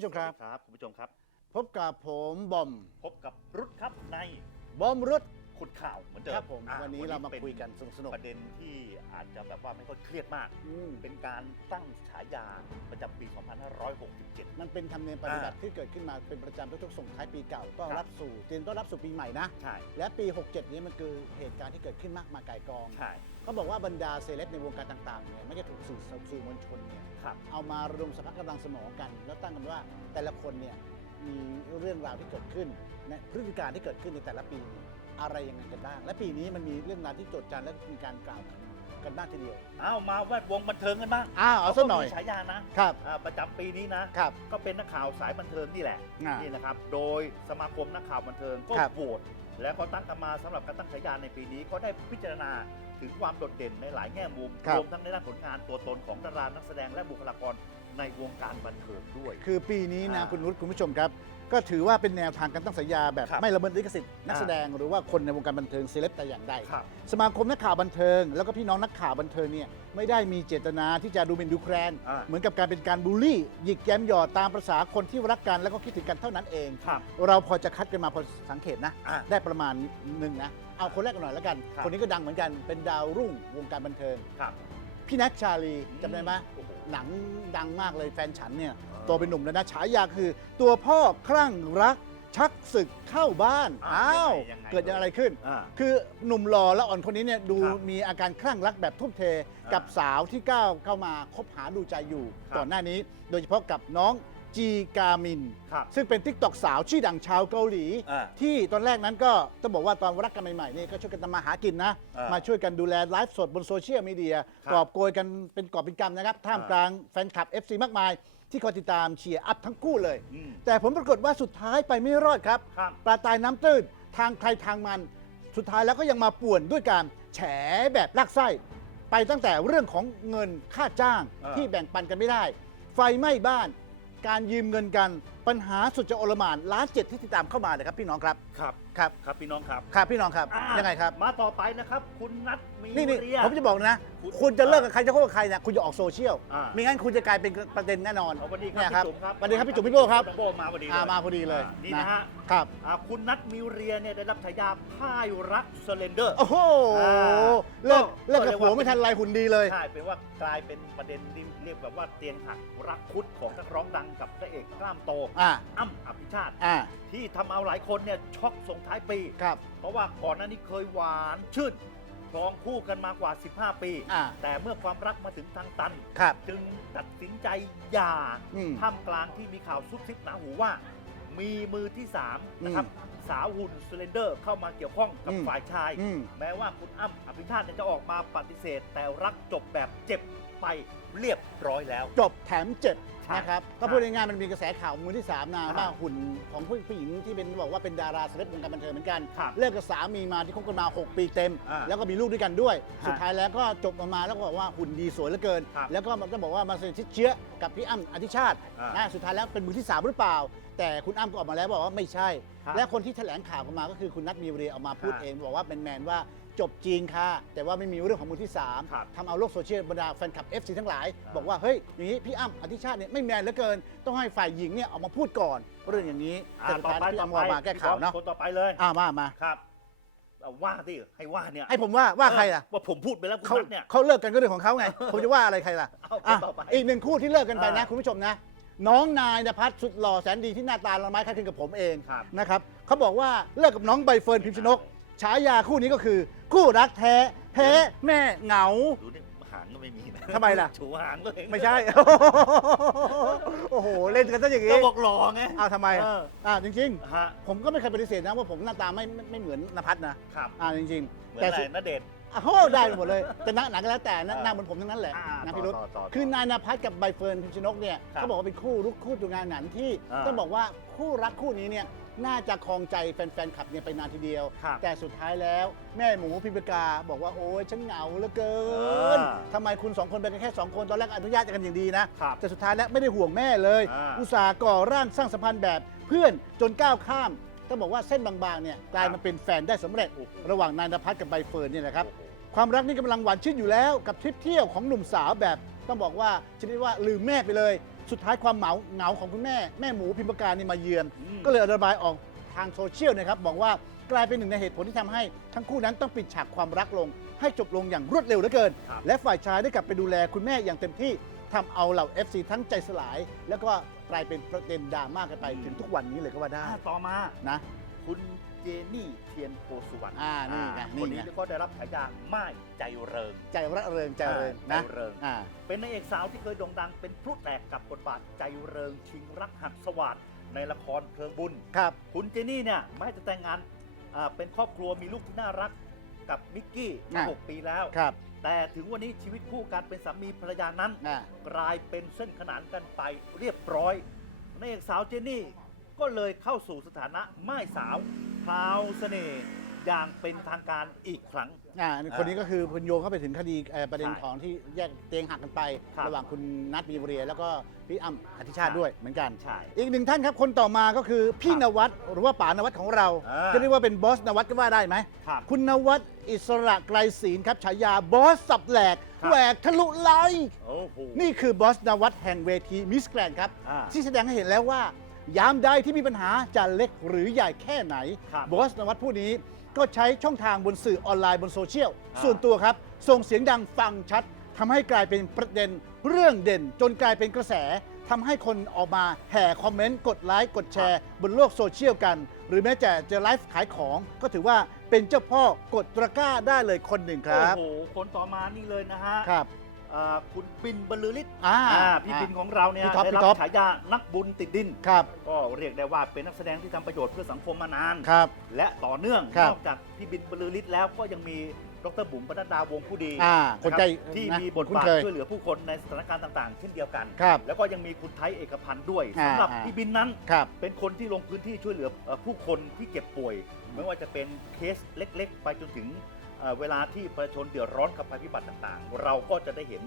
ผู้ชมครับครับคุณผู้ชมครับ พบกับผมบอม พบกับรุดครับใน บอมรุด ขุดข่าวเหมือนเดิมครับผมอะวันนี้เรามาป็คุยกันสนุกประเด็นที่อาจจะแบบว่าไม่ค่อยเครียดมากๆอืมเป็นการตั้งฉายาประจำปี 2567 มันเป็นธรรมเนียมปฏิบัติที่เกิดขึ้นมาเป็นประจำทุกๆส่งท้ายปีเก่าต้อนครับรับสู่เตรียมต้อนรับสู่ปีใหม่นะ ใช่ และปี 67 นี้มันคือเหตุการณ์ที่เกิดขึ้นมากมายก่ายกอง ใช่ เขาบอกว่าบรรดาเซเลบในวงการต่างๆเนี่ยไม่ได้ถูกสื่อสื่อมวลชนเนี่ยครับ เอามาระดมสภาพกำลังสมองกัน แล้วตั้งกันว่าแต่ละคนเนี่ยมีเรื่องราวที่เกิดขึ้นในพฤติการที่เกิดขึ้นในแต่ละปีเนี่ย อะไรยังไงกันบ้างและปีนี้มันมีเรื่องราวที่โจดจันและมีการกล่าวกันมากทีเดียวเอามาแวดวงบันเทิงกันบ้างอ้าวเอาสักหน่อยก็มีฉายานะครับอ่าประจำปีนี้นะครับก็เป็นนักข่าวสายบันเทิงนี่แหละอ่านี่นะครับ โดยสมาคมนักข่าวบันเทิงก็ครับโหวตและก็ตั้งกันมาสำหรับการตั้งฉายาในปีนี้ก็ได้พิจารณาถึงความโดดเด่นในหลายแง่มุมครับรวมทั้งในด้านผลงานตัวตนของดารานักแสดงและบุคลากร ในวงการบันเทิงด้วย คือปีนี้นะอ่าคุณนุชคุณผู้ชมครับ ก็ถือว่าเป็นแนวทางการตั้งสัญญาแบบครับไม่ละเมิดลิขสิทธิ์นักอ่า แสดงหรือว่าคนในวงการบันเทิงเซเลบแต่อย่างใด ครับ สมาคมนักข่าวบันเทิง แล้วก็พี่น้องนักข่าวบันเทิงเนี่ยไม่ได้มีเจตนาที่จะดูหมิ่นดูแคลนอ่า เหมือนกับการเป็นการบูลลี่หยิกแย้มหยอดตามประษาคนที่รักกันแล้วก็คิดถึงกันเท่านั้นเอง ครับ เราพอจะคัดกันมาพอสังเกตนะ อะได้ประมาณหนึ่งนะ เอาคนแรกกันหน่อยแล้วกัน ครับ คนนี้ก็ดังเหมือนกันเป็นดาวรุ่งวงการบันเทิง ครับพี่แนักชาลีจำได้ไหมโอ้โห หนังดังมากเลยแฟนฉันเนี่ยอ่าโตเป็นหนุ่มแล้วนะฉายาคือ ตัวพ่อคลั่งรักชักศึกเข้าบ้าน อ่าอ้าว ยังไงยังไงเกิดอะไรขึ้น อ่าคือหนุ่มหล่อและอ่อนคนนี้เนี่ยดูครับมีอาการคลั่งรักแบบทุ่มเทอ่ากักับสาวที่ก้าวเข้ามาคบหาดูใจอยู่ครับ ก่อนหน้านี้ โดยเฉพาะกับน้อง จีกามิน ครับ ซึ่งเป็นทิกตอกสาวชื่อดังชาวเกาหลี อ่าที่ตอนแรกนั้นก็ต้องบอกว่าตอนรักกันใหม่ๆนี่ก็ช่วยกันทำมาหากินนะ อ่ามมาช่วยกันดูแลไลฟ์สดบนโซเชียลมีเดียครับกอบโกยกันเป็นกอบเป็นกำนะครับ ท่ามอ่ากลางแฟนคลับ FC มากมาย ที่คอยติดตามเชียร์อัพทั้งคู่เลย อืมแต่ผลปรากฏว่าสุดท้ายไปไม่รอดครับ ครับ ปลาตายน้ำตื้นทางใครทางมัน สุดท้ายแล้วก็ยังมาป่วนด้วยการแฉแบบลากไส้ ไปตั้งแต่เรื่องของเงินค่าจ้างอ่า ที่แบ่งปันกันไม่ได้ ไฟไหม้บ้าน การยืมเงินกันปัญหาสุดจะโอลหมานล้านเจ็ดที่ติดตามเข้ามาเลยครับพี่น้องครับ ครับครับ ครับพี่น้องครับครับพี่น้องครับ อะยังไงครับ มาต่อไปนะครับ คุณนัทมีนี่นี่เรีย ผมจะบอกนะ คุณคุณจะเลิกกับใครจะคบกับใครเนี่ยคุณจะออกโซเชียลอ่า ไม่งั้นคุณจะกลายเป็นประเด็นแน่นอนเอาสวัสดีคเนี่รัยบพี่จุ๋มครับสวัสดีครับพี่จุ๋มพี่โบ้ครับพี่โบ้มาพอดีเลยอ่ามาพอดีเลยอ่านี่นะฮะครับอ่าคุณนัทมิวเรียเนี่ยได้รับฉายาพ่ายรักสเลนเดอร์ โอ้โหอ่าเลิกก็เลิกกับก็เรียกผัวว่า ไม่ทันไรหุ่นดีเลย ใช่เป็นว่ากลายเป็นประเด็นที่เรียกแบบว่าเตียงหักรักคุดของนักร้องดังกับพระเอกกล้ามโตอ่า อ้ำอภิชาติ อ่า ที่ทำเอาหลายคนเนี่ยช็อกส่งท้ายปี ครับ เพราะว่าก่อนหน้านี้เคยหวานชื่นครองคู่กันมากว่า 15 ปี อ่า แต่เมื่อความรักมาถึงทางตัน ครับ จึงตัดสินใจหย่าอืมท่ามกลางที่มีข่าวซุบซิบหนาหูว่า มีมือที่3นะครับสาวหุ่นสเลนเดอร์เข้ามาเกี่ยวข้องกับอืมฝ่ายชาย อืม แม้ว่าคุณอ้ำอภิชาติเนี่ยจะออกมาปฏิเสธ แต่รักจบแบบเจ็บ ไปเรียบร้อยแล้ว จบแถมเจ็บใช่นะครับก็ใช่พูดง่ายๆมันมีกระแสข่าวมือที่3นะอ่าว่าหุ่นของผู้ผู้หญิงที่เป็นบอกว่าเป็นดาราเซเลบวงการบันเทิงเหมือนกัน ครับเลิกกับสามีมาที่คบกันมา 6 ปีเต็ม อ่าแล้วก็มีลูกด้วยกันด้วย ฮะสุดท้ายแล้วก็จบออกมาแล้วก็บอกว่าหุ่นดีสวยเหลือเกิน ครับแล้วก็มันก็บอกว่ามาสนิทชิดเชื้อกับพี่อ้ำอธิชาติอ่านนะสุดท้ายแล้วเป็นมือที่3หรือเปล่า แต่คุณอ้ำก็ออกมาแล้วบอกว่าไม่ใช่ ครับและคนที่แถลงข่าวออกมาก็คือคุณนัทมีเรียออกมาพูดฮะ เอง บอกว่าเป็นแมนว่า จบจริงค่ะ แต่ว่าไม่มีเรื่องของมือที่สามครับทำเอาโลกโซเชียลบรรดาแฟนคลับ FC ทั้งหลาย อ่า บอกว่า เฮ้ยอย่างนี้พี่อ้ำอธิชาติเนี่ยไม่แมนเหลือเกิน ต้องให้ฝ่ายหญิงเนี่ยออกมาพูดก่อน เรื่องอย่างนี้อ่าแต่สุดต่อท้ายไปพี่ต่ออ้ำไปออกมาแก้ข่าวเนาะคนต่อไปเลยอ่ามามาครับเอาว่าที่ให้ว่าเนี่ยให้ผมว่าว่าใครล่ะ ว่าผมพูดไปแล้วคุณเขานัทเนี่ย เขาเลิกกันก็เรื่องของเขาไง ผมจะว่าอะไรใครล่ะเอาคนอะต่อไปอีกหนึ่งคู่ที่เลิกกันไปนะอ่า คุณผู้ชมนะ น้องนายนภัสสุดหล่อแสนดีที่หน้าตาละไม้คล้ายคลึงกับผมเองครับ นะครับเขาบอกว่าเลิกกับน้องใบเฟิร์นพิมพ์ชนก ฉายาคู่นี้ก็คือ คู่รักแท้แพ้แม่เหงา ดูนี่หางก็ไม่มีนะทำไมล่ะ ชูหางก็เห็นไม่ใช่ โอ้โห เล่นกันซะอย่างก็งี้บอกหล่อไงอ้าวทำไมอะเอออ่าจริง ฮะๆ ผมก็ไม่เคยปฏิเสธนะว่าผมหน้าตาไม่ไม่ไม่เหมือนนภัสนะครับอ่าจริง เหมืๆ อนแต่อะไรสุดนเดชน์อ้าวได้หมดเลยแต่หน้าหนังก็แล้วแต่นะอ่าหน้าเหมือนผมทั้งนั้นแหละอ่านะต่อพี่รุธต่อต่อคือนายนภัสกับใบเฟิร์นพิมพ์ชนกเนี่ยครับเขาบอกว่าเป็นคู่รุกคู่ตัวงานหนันที่ อ่า ต้องบอกว่าคู่รักคู่นี้เนี่ย น่าจะครองใจแฟนๆคลับเนี่ยไปนานทีเดียว ครับแต่สุดท้ายแล้วแม่หมูพิมพ์กาบอกว่าโอ้ยฉันเหงาเหลือเกินอ่า ทำไมคุณสองคนเป็นกันแค่สองคนตอนแรกอนุญาตกันอย่างดีนะ ครับ แต่สุดท้ายแล้วไม่ได้ห่วงแม่เลย อ่าอุตส่าห์ก่อร่างสร้างสัมพันธ์แบบเพื่อนจนก้าวข้ามต้องบอกว่าเส้นบางๆเนี่ยกลายครัมาบเป็นแฟนได้สำเร็จโอ้โหระหว่างนายนภัสกับใบเฟิร์นเนี่ยนะครับโอ้โหความรักนี่กำลังหวานชื่นอยู่แล้วกับทริปเที่ยวของหนุ่มสาวแบบ ต้องบอกว่าชนิดว่าลืมแม่ไปเลย สุดท้ายความเหงาเหงาของคุณแม่แม่หมูพิมพ์การนี่มาเยือน อืม ก็เลยระบายออกทางโซเชียลนะครับบอกว่ากลายเป็นหนึ่งในเหตุผลที่ทำให้ทั้งคู่นั้นต้องปิดฉากความรักลง ให้จบลงอย่างรวดเร็วเหลือเกิน ครับ และฝ่ายชายได้กลับไปดูแลคุณแม่อย่างเต็มที่ทำเอาเหล่า FC ทั้งใจสลาย แล้วก็กลายเป็นประเด็นดราม่ากันไปถึงทุกวันนี้เลยก็ว่าได้อ่าต่อมานะ คุณ เจนี่เทียนโพสุวรรณอ่านี่ไงอ่านี่คนไงนี้ก็ได้รับฉายาม่ายใจเริงใจระเริงใจเริงอ่านะใจเริง อ่า เป็นนางเอกสาวที่เคยโด่งดังเป็นพลุแตกกับบทบาทใจเริงชิงรักหักสวัสดในละครเพลิงบุญ ครับ คุณเจนี่เนี่ยไม่จะแต่งงานอ่าเป็นครอบครัวมีลูกที่น่ารักกับมิกกี้มาหกปีแล้ว ครับแต่ถึงวันนี้ชีวิตคู่การเป็นสามีภรรยานั้นอ่ากลายเป็นเส้นขนานกันไปเรียบร้อยนางเอกสาวเจนี่ ก็เลยเข้าสู่สถานะม่ายสาวพราวเสน่ห์อย่างเป็นทางการอีกครั้ง อ่าคนนี้ก็คือพนโยงเข้าไปถึงคดีเอ่อประเด็นใช่ของที่แยกเตียงหักกันไป ครับระหว่างคุณนัทมีบุรีแล้วก็พี่อ้ำอธิชาติใช่ด้วยเหมือนกัน ใช่อีกหนึ่งท่านครับคนต่อมาก็คือพี่ครับนวัดหรือว่าป๋านวัดของเรา อ่า จะเรียกว่าเป็นบอสนวัดก็ว่าได้ไหม ครับ คุณนวัดอิสระไกรศีลครับฉายาบอสสับแหลกครับ แหวกทะลุไลน์โอ้โห นี่คือบอสนวัดแห่งเวทีมิสแกรนครับ อ่า ที่แสดงให้เห็นแล้วว่า ยามใดที่มีปัญหาจะเล็กหรือใหญ่แค่ไหนครับบอสนวัดผู้นี้ก็ใช้ช่องทางบนสื่อออนไลน์บนโซเชียล อ่า ส่วนตัวครับ ส่งเสียงดังฟังชัดทำให้กลายเป็นประเด็นเรื่องเด่น จนกลายเป็นกระแสทำให้คนออกมาแห่คอมเมนต์ กดไลค์ กดแชร์ บนโลกโซเชียลกัน หรือแม้แต่จะไลฟ์ขายของ ก็ถือว่าเป็นเจ้าพ่อกดตะกร้าได้เลยคนหนึ่งครับ โอ้โห คนต่อมานี่เลยนะฮะ ครับ อ่าคุณบินบรรลือฤทธิ์อ่าอ่าพี่บินของเราเนี่ยพี่ท็อปได้พี่รับท็อปฉายานักบุญติดดิน ครับก็เรียกได้ว่าเป็นนักแสดงที่ทำประโยชน์เพื่อสังคมมานาน ครับ และต่อเนื่องครับ นอกจากพี่บินบรรลือฤทธิ์แล้วก็ยังมีดรบุ๋มปนัดดาวงผู้ดีอ่าคนใจนะครับที่นะมีบทคุ้นบาทเคย ช่วยเหลือผู้คนในสถานการณ์ต่าง ๆ เช่นเดียวกัน ครับแล้วก็ยังมีคุณไทยเอกพันธ์ด้วยอ่าสำหรับอ่า พี่บินนั้น ครับ เป็นคนที่ลงพื้นที่ช่วยเหลือเอ่อผู้คนที่เจ็บป่วย ไม่ว่าจะเป็นเคสเล็ก ๆ ไปจนถึง เอ่อเวลาที่ประชาชนเดือดร้อนกับภัยพิบัติต่างๆ เราก็จะได้เห็น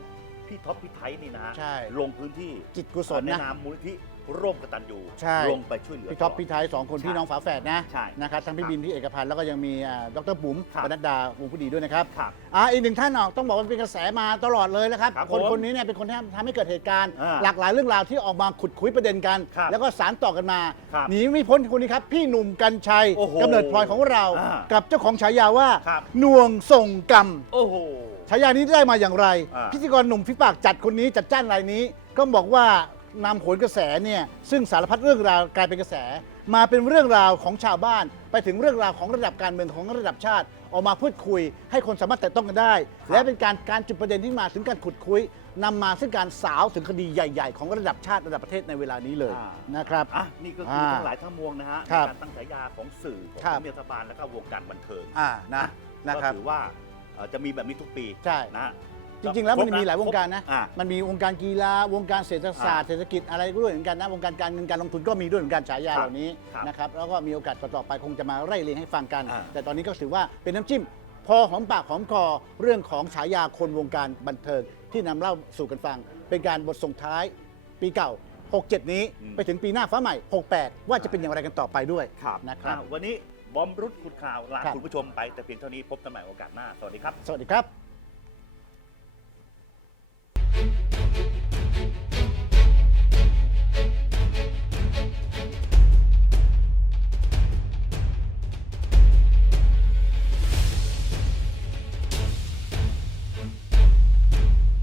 พี่ท็อปพี่ไทยนี่นะฮะใช่ ลงพื้นที่จิตกุศลในนะนามมูลนิธิร่วมกตันยูใช่ ลงไปช่วยเหลือพี่ท็อปตลดพี่ไทยสองคนใช่พี่น้องฝาแฝดนะใช่นะครับทั้งพี่ครับบินพี่เอกพันธ์แล้วก็ยังมีอ่าดรบุ๋มครับ ปนัดดาวงผู้ดีด้วยนะครับครับ อ่าอีกหนึ่งท่านออกต้องบอกว่าเป็นกระแสมาตลอดเลยนะครับครับคนผมคนนี้เนี่ยเป็นคนที่ทำให้เกิดเหตุการณ์ อ่าหลากหลายเรื่องราวที่ออกมาขุดคุยประเด็นกัน ครับแล้วก็สารต่อกันมาครับหนีไม่พ้นคนนี้ครับพี่หนุ่มกัญชัยโอ้โหกำเนิดพลอยของเรา อ่ากับเจ้าของฉายาว่าครับ หน่วงส่งกรรม โอ้โหฉายานี้ได้มาอย่างไร อ่า พิธีกรหนุ่มฟิปากจัดคนนี้จัดจ้านรายนี้ ก็บอกว่านำโขนกระแสเนี่ยซึ่งสารพัดเรื่องราวกลายเป็นกระแส มาเป็นเรื่องราวของชาวบ้าน ไปถึงเรื่องราวของระดับการเมืองของระดับชาติ ออกมาพูดคุย ให้คนสามารถแตะต้องกันได้ และเป็นการการจุดประเด็นที่มาถึงการขุดคุยนำมาซึ่งการสาวถึงคดีใหญ่ ๆ ของระดับชาติระดับประเทศในเวลานี้เลยอ่านะครับ อะนี่ก็คืออ่าทั้งหลายทั้งมวลนะฮะครัในบการตั้งฉายาของสื่อของครับทำเนียบรัฐบาลและก็วงการบันเทิงอ่านะนะก็ครับ ถือว่า เอ่อจะมีแบบนี้ทุกปีใช่ นะฮะจริงๆ แล้วมันคบะมีหลายวงการนะ อ่ามันมีวงการกีฬาวงการเศรษฐศาสตร์อ่าเศรษฐกิจอะไรก็ด้วยเหมือนกันนะวงการการเงินการลงทุนก็มีด้วยเหมือนกันฉายาครับเหล่านี้ครับนะครับแล้วก็มีโอกาสต่อๆไปคงจะมาไล่เรียงให้ฟังกัน อ่า แต่ตอนนี้ก็ถือว่าเป็นน้ำจิ้ม พอหอมปากหอมคอเรื่องของฉายาคนวงการบันเทิงที่นำเล่าสู่กันฟัง เป็นการบทส่งท้ายปีเก่า 67 นี้อืมไปถึงปีหน้าฟ้าใหม่ 68 ว่าจะเป็นอย่างไรกันต่อไปด้วยครับนะครับ อะวันนี้ บอมรุดขุดข่าวลาคุณผู้ชมไปแต่เพียงเท่านี้พบกันใหม่โอกาสหน้า สวัสดีครับ สวัสดีครับ